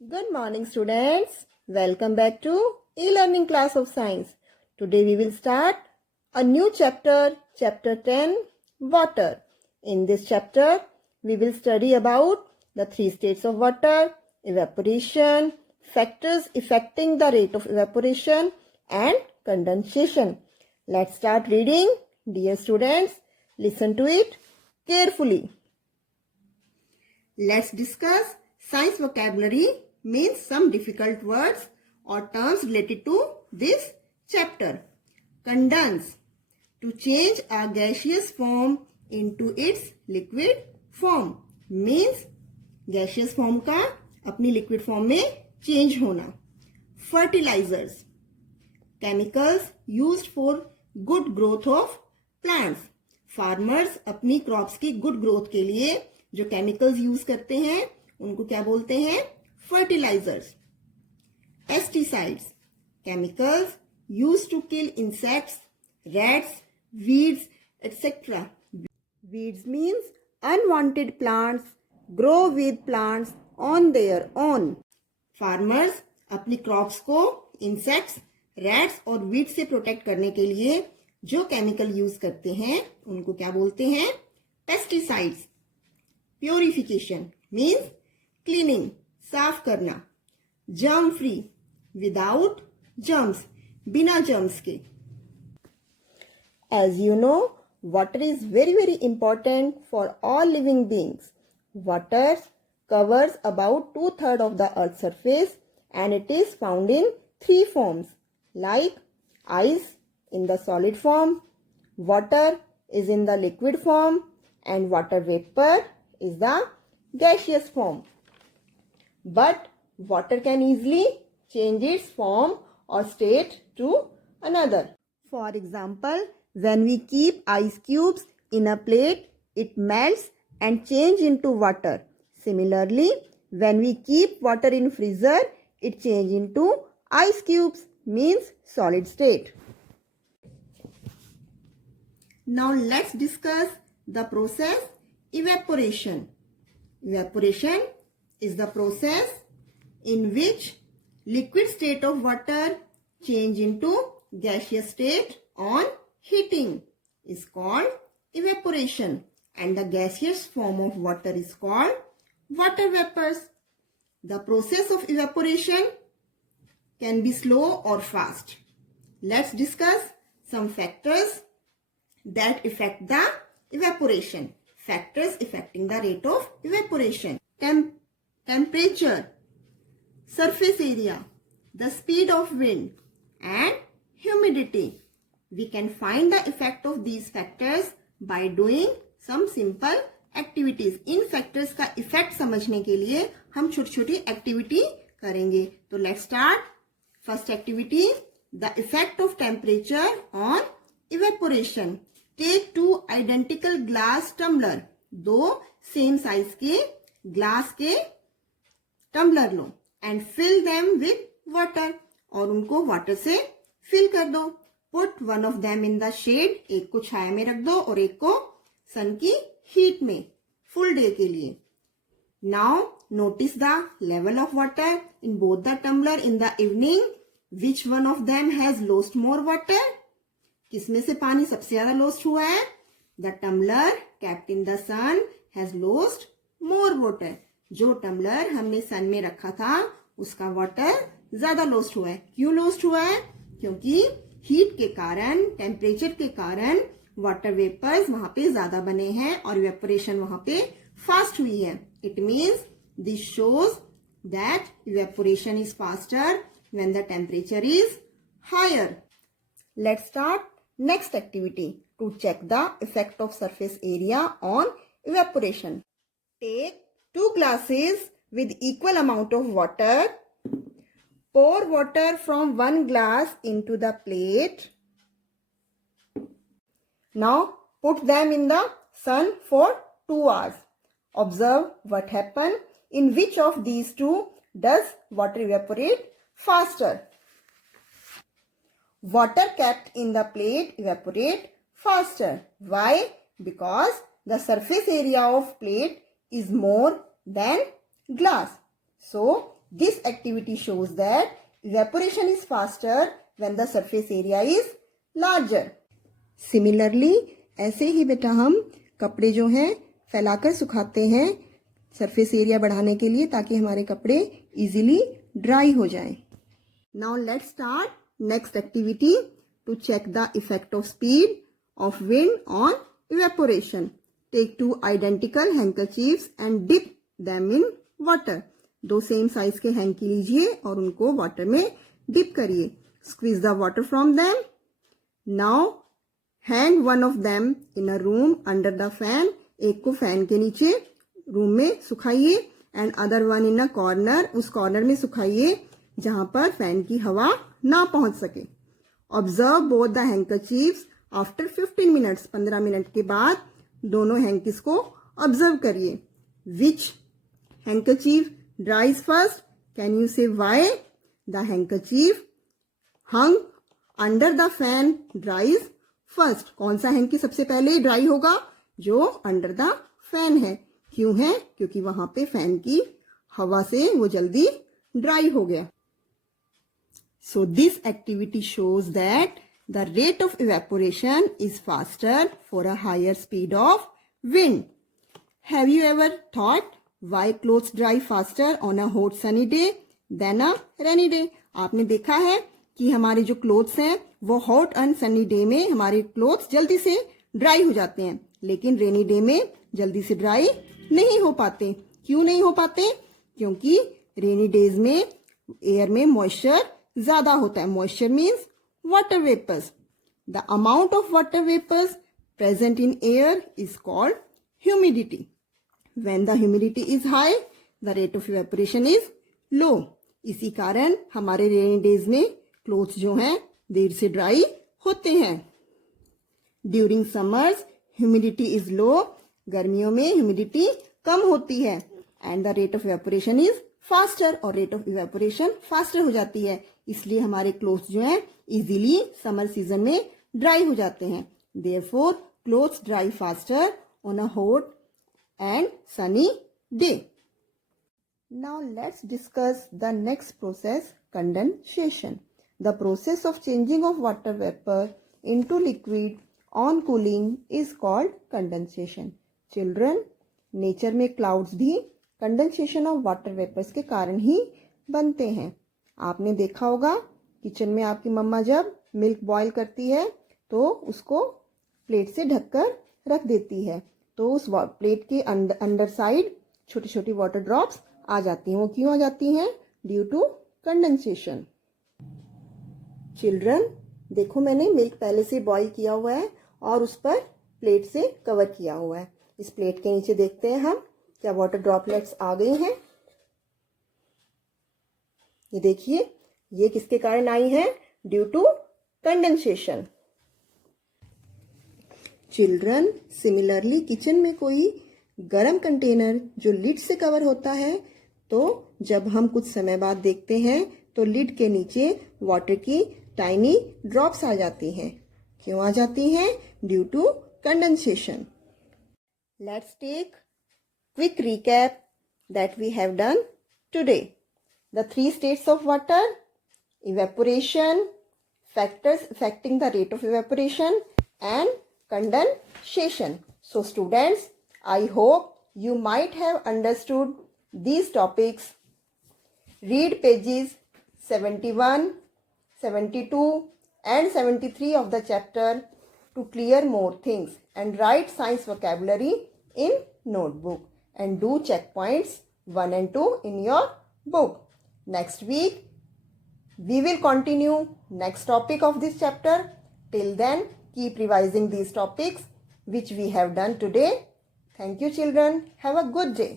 Good morning, students. Welcome back to e-learning class of science. Today we will start a new chapter, chapter 10, water. In this chapter, we will study about the three states of water, evaporation, factors affecting the rate of evaporation, and condensation. Let's start reading. Dear students, listen to it carefully. Let's discuss science vocabulary, means some difficult words or terms related to this chapter. Condense, to change a gaseous form into its liquid form, means gaseous form का अपनी liquid form में change होना. Fertilizers, chemicals used for good growth of plants. Farmers अपनी crops की good growth के लिए जो chemicals use करते हैं उनको क्या बोलते हैं? Fertilizers. Pesticides, chemicals use to kill insects, rats, weeds etcetera. Weeds means unwanted plants grow with plants on their own. Farmers अपनी क्रॉप्स को इंसेक्ट्स, रैट्स और वीड से प्रोटेक्ट करने के लिए जो केमिकल यूज करते हैं उनको क्या बोलते हैं? पेस्टिसाइड्स. प्योरिफिकेशन मीन्स क्लीनिंग, साफ करना. जर्म फ्री, विदाउट जर्म्स, बिना जर्म्स के. As you know, water is very important for all living beings. Water covers about 2/3 of the earth's surface and it is found in three forms like ice in the solid form, water is in the liquid form and water vapor is the gaseous form. But water can easily change its form or state to another. For example, when we keep ice cubes in a plate, it melts and change into water. Similarly, when we keep water in freezer, it change into ice cubes, means solid state. Now let's discuss the process evaporation. Evaporation is the process in which liquid state of water change into gaseous state on heating is called evaporation and the gaseous form of water is called water vapors. The process of evaporation can be slow or fast. Let's discuss some factors that affect the evaporation. Factors affecting the rate of evaporation. Temperature, surface area, the speed of wind and humidity. We can find the effect of these factors by doing some simple activities. इन factors का effect समझने के लिए हम छोटी छोटी activity करेंगे. तो let's start. First activity, the effect of temperature on evaporation. Take two identical glass tumbler. दो सेम साइज के ग्लास के टम्बलर लो and fill them with water और उनको वाटर से फिल कर दो. Put one of them in the shade, एक को छाया में रख दो और एक को सन की हीट में फुल डे के लिए. Now notice the level of water in both the tumbler in the evening. Which one of them has lost more water? किसमें से पानी सबसे ज्यादा लॉस्ट हुआ है? The tumbler kept in the sun has lost more water. जो tumbler हमने sun में रखा था उसका वाटर ज्यादा लॉस्ट हुआ है. क्यों लॉस्ट हुआ है? क्योंकि हीट के कारण, टेम्परेचर के कारण वाटर वेपर्स वहां पे ज्यादा बने हैं और इवेपोरेशन वहां पे फास्ट हुई है. It means this shows that evaporation is faster when the temperature is higher. Let's start next activity to check the effect of surface area on evaporation. Take two glasses with equal amount of water. Pour water from one glass into the plate. Now put them in the sun for 2 hours. Observe what happens. In which of these two does water evaporate faster? Water kept in the plate evaporate faster. Why? Because the surface area of plate is more than glass. So this activity shows that evaporation is faster when the surface area is larger. Similarly, ऐसे ही बेटा हम कपड़े जो हैं फैलाकर सुखाते हैं surface area बढ़ाने के लिए ताकि हमारे कपड़े इजीली ड्राई हो जाएं. Now let's start next activity to check the effect of speed of wind on evaporation. Take two identical handkerchiefs and dip them in water. दो सेम साइज के हैंकी लीजिए और उनको वाटर में डिप करिए. Squeeze the water from them. Now hang one of them in a room under the fan. एक को फैन के नीचे रूम में सुखाइए and other one in a corner. उस कॉर्नर में सुखाइए जहां पर फैन की हवा ना पहुंच सके. Observe both the handkerchiefs after 15 minutes. 15 minute के बाद दोनों हैंकीज को ऑब्जर्व करिए. Which handkerchief dries first? Can you say why? The handkerchief hung under the fan dries first. कौन सा हैंकी सबसे पहले ड्राई होगा? जो अंडर द फैन है. क्यों है? क्योंकि वहां पे फैन की हवा से वो जल्दी ड्राई हो गया. So this activity shows that the rate of evaporation is faster for a higher speed of wind. Have you ever thought why clothes dry faster on a hot sunny day than a rainy day? आपने देखा है कि हमारे जो क्लोथ्स हैं वो hot and sunny day में हमारे क्लोथ्स जल्दी से ड्राई हो जाते हैं, लेकिन रेनी डे में जल्दी से ड्राई नहीं हो पाते. क्यों नहीं हो पाते? क्योंकि रेनी डेज में एयर में मॉइस्चर ज्यादा होता है. Moisture means water vapours. The amount of water vapours present in air is called humidity. When the humidity is high the rate of evaporation is low. इसी कारण हमारे रेनी डेज में क्लोथ्स जो हैं देर से ड्राई होते हैं. During summers humidity is low. गर्मियों में ह्यूमिडिटी कम होती है and the rate of evaporation is faster. और रेट ऑफ इवेपोरेशन फास्टर हो जाती है, इसलिए हमारे क्लोथ्स जो हैं इजीली समर सीजन में ड्राई हो जाते हैं. Therefore clothes dry faster on a hot and sunny day. Now let's discuss the next process, condensation. The process of changing of water vapour into liquid on cooling is called condensation. Children, nature में क्लाउड्स भी condensation of water vapours के कारण ही बनते हैं. आपने देखा होगा किचन में आपकी मम्मा जब मिल्क बॉईल करती है तो उसको प्लेट से ढककर रख देती है, तो उस प्लेट के अंडर साइड छोटी छोटी वाटर ड्रॉप्स आ जाती हैं. वो क्यों आ जाती हैं? Due to condensation. चिल्ड्रन, देखो मैंने मिल्क पहले से बॉईल किया हुआ है और उस पर प्लेट से कवर किया हुआ है. इस प्लेट के नीचे देखते हैं हम क्या वाटर ड्रॉपलेट्स आ गई हैं. ये देखिए, ये किसके कारण आई है? Due to condensation. Children, similarly kitchen में कोई गरम कंटेनर जो लिड से कवर होता है, तो जब हम कुछ समय बाद देखते हैं तो लिड के नीचे वाटर की टाइनी ड्रॉप्स आ जाती हैं. क्यों आ जाती हैं? Due to condensation. Let's take quick recap that we have done today. The 3 states of water: evaporation, factors affecting the rate of evaporation, and condensation. So students, I hope you might have understood these topics. Read pages 71, 72 and 73 of the chapter to clear more things, and write science vocabulary in notebook. And do checkpoints 1 and 2 in your book. Next week, we will continue next topic of this chapter. Till then, keep revising these topics which we have done today. Thank you, children. Have a good day.